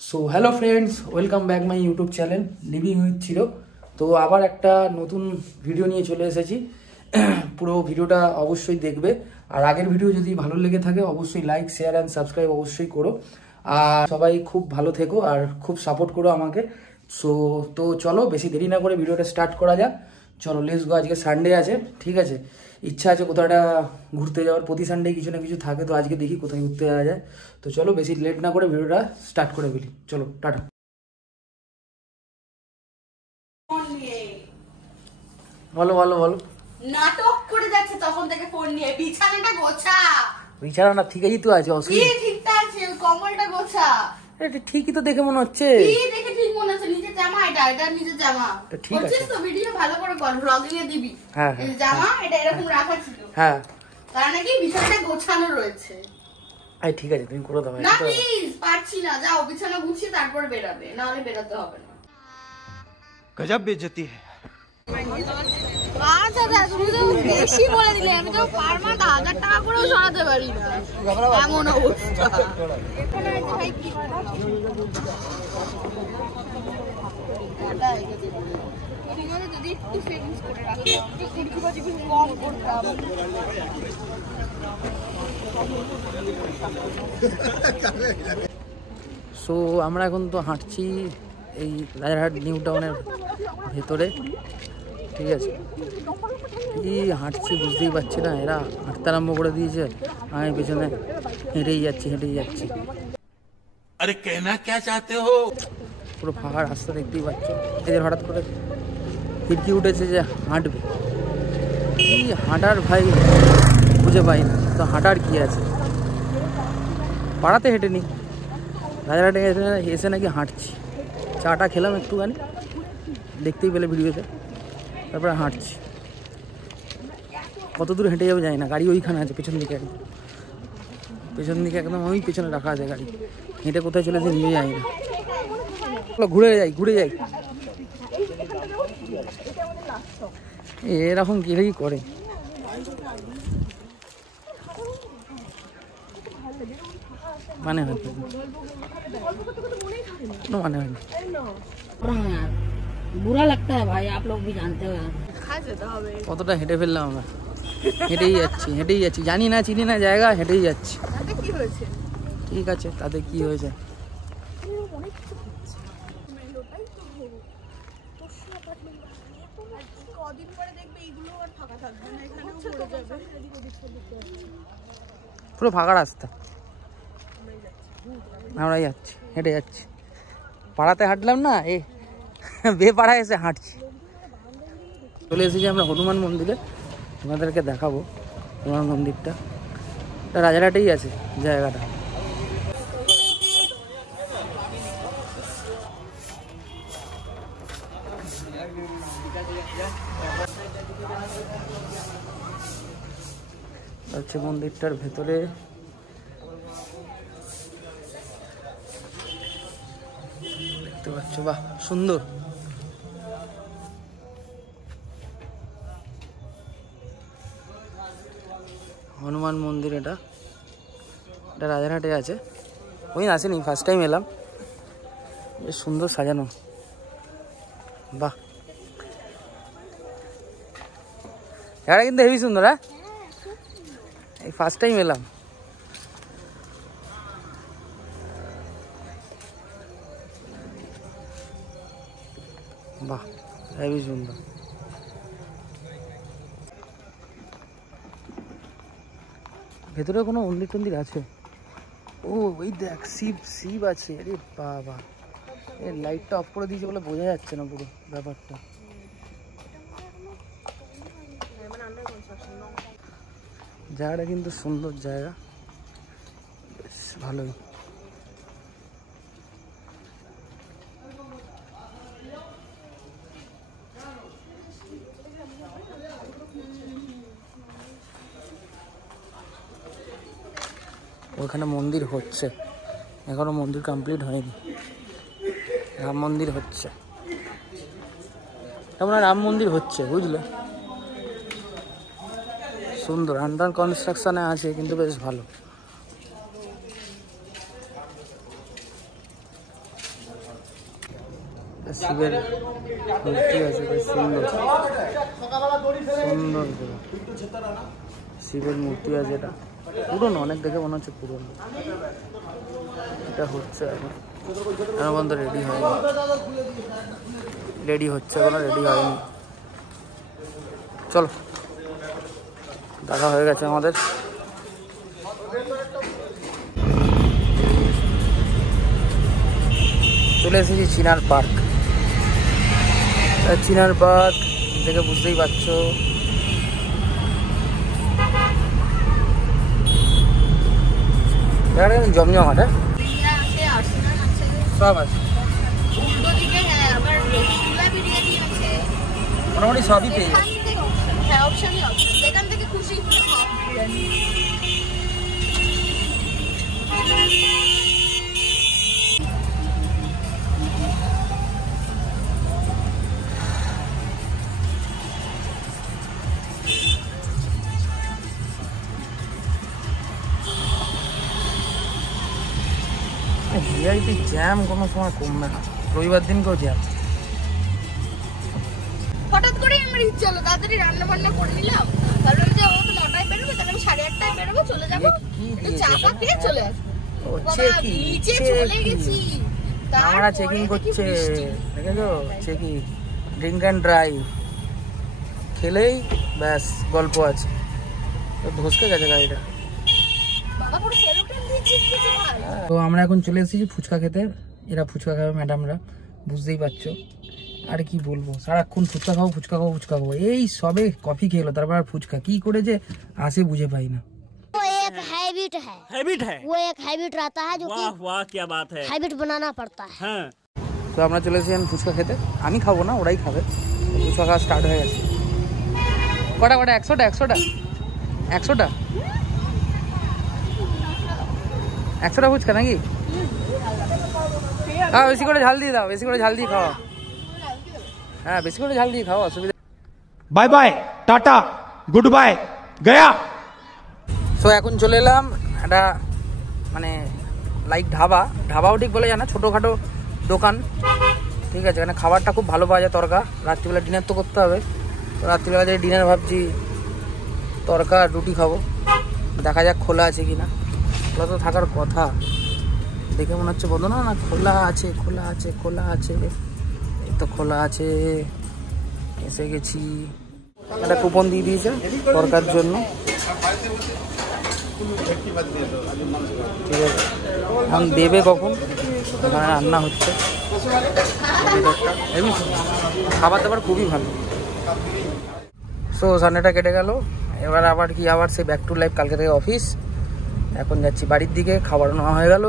So hello friends, welcome back my YouTube channel living with ছিল। তো আবার একটা নতুন ভিডিও নিয়ে চলে এসেছি। পুরো ভিডিওটা অবশ্যই দেখবে, আর আগের ভিডিও যদি ভালো লেগে থাকে অবশ্যই লাইক, শেয়ার অ্যান্ড সাবস্ক্রাইব অবশ্যই করো। আর সবাই খুব ভালো থেকো আর খুব সাপোর্ট করো আমাকে। তো চলো বেশি দেরি না করে ভিডিওটা স্টার্ট করা যাক। চলো লেটস গো। আজকে সানডে আছে, ঠিক আছে, ইচ্ছা আছে কোথাও একটা ঘুরতে যাওয়ার। প্রতি সানডে কিছু না কিছু থাকে, তো আজকে দেখি কোথায় ঘুরতে যাওয়া যায়। তো চলো বেশি লেট না করে ভিডিওটা স্টার্ট করে ফেলি। চলো টাটা। বলো বলো বলো। নাটক করে যাচ্ছে তখন থেকে ফোন নিয়ে। বিছানাটা গোছা। বিছানা না ঠিকই তো আছে, অসুবিধা কি ঠিক আছে? কম্বলটা গোছা। এটা ঠিকই তো দেখে মনে হচ্ছে। কি দেখে ঠিক মনে হচ্ছে? নিজের জামা, এটা নিজের জামা। ঠিক আছে তো ভিডিও ভালো করে কর, ব্লগিং এ দিবি। হ্যাঁ এই জামা এটা এরকম রাখা ছিল। হ্যাঁ, কারণ নাকি বিছানাটা গোছানো রয়েছে। আই ঠিক আছে, তুমি করে দাও। না প্লিজ, পারছি না। যাও বিছানা গুছিয়ে তারপর বেরাবে, না হলে বেরাতে হবে না। गजब बेइज्जती है। আচ্ছা দাদা, তুমি তো বেশি বলে দিলে। আমি তো পার মাস 1000 টাকা করেও সরাতে পারি না, এমন অবস্থা। যদি একটু সেভিংস করে রাখি, একটু কম করতাম। সো আমরা এখন তো হাঁটছি এই রাজারহাট নিউ টাউনের ভেতরে, ঠিক আছে। কি হাঁটছি বুঝতেই পারছি না, এরা হাঁটতে আরম্ভ করে দিয়েছে, আমি পেছনে হেঁটেই যাচ্ছি। अरे कहना क्या चाहते हो? পুরো ফাঁকা রাস্তা দেখতেই পাচ্ছ। এদের হঠাৎ করে খিড়কি উঠেছে যে হাঁটবে। কি হাঁটার ভাই বুঝে পাই না, তো হাঁটার কি আছে, পাড়াতে হেঁটে নি, রাজারহাটে এসে নাকি হাঁটছি। চাটা খেলাম একটুখানি, দেখতেই পেলে ভিডিওতে, তারপরে হাঁটছি। কত দূর হেঁটে যাবে জানি না, গাড়ি ওইখানে আছে পেছন দিকে একদম ওই পেছনে রাখা আছে গাড়ি। হেঁটে কোথায় চলেছে নিয়ে যাই না। ঘুরে যাই। এরকম কেউই করে। মানে হয় কোনো মানে হয় না। बुरा लगता है भाई, आप लोग भी जानते हो यार। কতটা হেঁটে ফেললাম আমরা, হেঁটেই যাচ্ছি, জানি না চিনি না জায়গা, হেঁটেই যাচ্ছি। ঠিক আছে, তাতে কি হয়েছে? পুরো ফাঁকা রাস্তা, আমরা হেঁটে যাচ্ছি। পাড়াতে হাঁটলাম না, বেপাড়ায় এসে হাঁটছি। চলে এসেছি আমরা হনুমান মন্দিরে, তোমাদেরকে দেখাবো হনুমান মন্দিরটা। এটা রাজারহাটেই আছে জায়গাটা। হচ্ছে মন্দিরটার ভেতরে। দেখতে পাচ্ছ, বাহ সুন্দর। হনুমান মন্দির এটা রাজারহাটে আছে। ওই আসেনি, ফার্স্ট টাইম এলাম। বেশ সুন্দর সাজানো, বাহ। জায়গাটা কিন্তু হেবি সুন্দর। হ্যাঁ, এই ফার্স্ট টাইম এলাম। বাহ, হেবি সুন্দর। ভেতরে কোনো মন্দির টন্দির আছে? ও ওই দেখ, শিব আছে। আরে বাবা, এর লাইটটা অফ করে দিয়েছে বলে বোঝা যাচ্ছে না পুরো ব্যাপারটা। জায়গাটা কিন্তু সুন্দর জায়গা, বেশ ভালোই। ওখানে মন্দির হচ্ছে, এখনো মন্দির কমপ্লিট হয়নি। রাম মন্দির হচ্ছে, তেমন রাম মন্দির হচ্ছে, বুঝলে। সুন্দর, আন্ডার কনস্ট্রাকশনে আছে কিন্তু বেশ ভালো। শিবের মূর্তি আছে, বেশ সুন্দর সুন্দর করে শিবের মূর্তি আছে। এটা পুরনো, অনেক দেখে মনে হচ্ছে পুরনো। এটা হচ্ছে এখন পর্যন্ত রেডি হয়নি, রেডি হচ্ছে, এখনো রেডি হয়নি। চলো, দেখা হয়ে গেছে আমাদের। চলে এসেছি চিনার পার্ক। চিনার পার্ক দেখে বুঝতেই পারছো জমজমাট, সব আছে মোটামুটি, সবই পেয়ে যাচ্ছে। ভিআইপি জ্যাম কোনো সময় কমবে না, রবিবার দিনকেও জ্যাম। হঠাৎ করে আমার ইচ্ছা হলো তাড়াতাড়ি রান্না বান্না করে নিলাম, ভাবলাম যে ও তো 9টায় বেরোবে, তাহলে আমি 8:30টায় বেরোবো, চলে যাবো, একটু চা ফা খেয়ে চলে আসবো। নিচে চলে গেছি, আমরা চেকিং করছে, দেখেছো চেকিং, ড্রিঙ্ক অ্যান্ড ড্রাইভ খেলেই ব্যাস গল্প আছে। ধসকে গেছে গাড়িটা। তো আমরা এখন চলে এসেছি ফুচকা খেতে। এরা ফুচকা খাবে ম্যাডামরা, বুঝতেই পারছো। আর কি বলবো, সারাক্ষণ ফুচকা খাবো ফুচকা খাবো ফুচকা খাবো, এই সবে কফি খেলো তারপর আর ফুচকা কি করে যে আসে বুঝে পাই না। वो एक हैबिट रहता है जो कि वाह क्या बात है, हैबिट बनाना पड़ता है। তো আমরা চলে এসেছি ফুচকা খেতে। আমি খাবো না, ওরাই খাবে। ফুচকা খাওয়া স্টার্ট হয়ে গেছে। কটা 100টা 100টা ফুচকা নাকি? হ্যাঁ, বেশি করে ঝাল দিয়ে দাও, বেশি করে ঝাল দিয়ে খাওয়া। হ্যাঁ, বেশি করে ঝাল দিয়ে খাওয়া, অসুবিধা। Bye bye tata goodbye गया। সো এখন চলে এলাম একটা মানে লাইক ঢাবাও ঠিক বলে যায় না, ছোটোখাটো দোকান, ঠিক আছে। এখানে খাবারটা খুব ভালো পাওয়া যায়, তরকা। রাত্রিবেলা ডিনার তো করতে হবে, তো রাত্রিবেলা যে ডিনার ভাবছি তরকা রুটি খাবো। দেখা যাক খোলা আছে কি না, খোলা তো থাকার কথা, দেখে মনে হচ্ছে বন্ধ না, না খোলা আছে খোলা আছে খোলা আছে, এই তো খোলা আছে। এসে গেছি, একটা কুপন দিয়ে দিয়েছে তরকার জন্য, ঠিক আছে। এখন দেবে কখন, এখানে রান্না হচ্ছে, খাবার দাবার খুবই ভালো। সো সানডেটা কেটে গেল, এবার আবার কি আবার সেই ব্যাক টু লাইফ। কালকে থেকে অফিস, এখন যাচ্ছি বাড়ির দিকে। খাবার নেওয়া হয়ে গেল,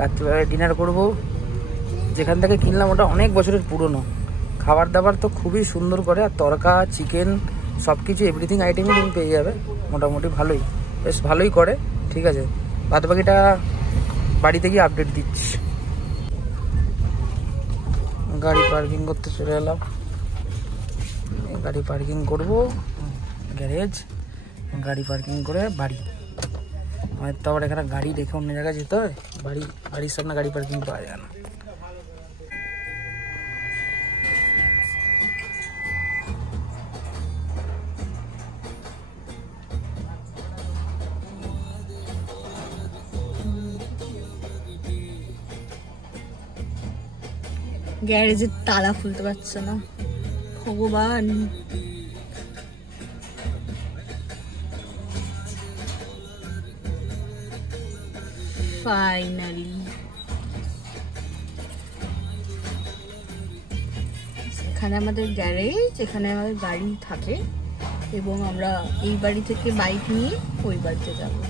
রাত্রিবেলায় ডিনার করব। যেখান থেকে কিনলাম ওটা অনেক বছরের পুরনো। খাবার দাবার তো খুবই সুন্দর করে, আর তরকা চিকেন সব কিছু এভরিথিং আইটেমই তুমি পেয়ে যাবে মোটামুটি, ভালোই, বেশ ভালোই করে, ঠিক আছে। বাদ বাকিটা বাড়িতে গিয়ে আপডেট দিচ্ছি। গাড়ি পার্কিং করতে চলে এলাম, গাড়ি পার্কিং করব গ্যারেজ, গাড়ি পার্কিং করে বাড়ি। আমার তো আবার এখানে গাড়ি রেখে অন্য জায়গায় যেতে হয়, বাড়ির সামনে গাড়ি পার্কিং পাওয়া যায় না। গ্যারেজের তালা খুলতে পারছে না, ভগবান। ফাইনালি এখানে আমাদের গ্যারেজ, এখানে আমাদের গাড়ি থাকে, এবং আমরা এই বাড়ি থেকে বাইক নিয়ে ওই বাড়িতে যাবো।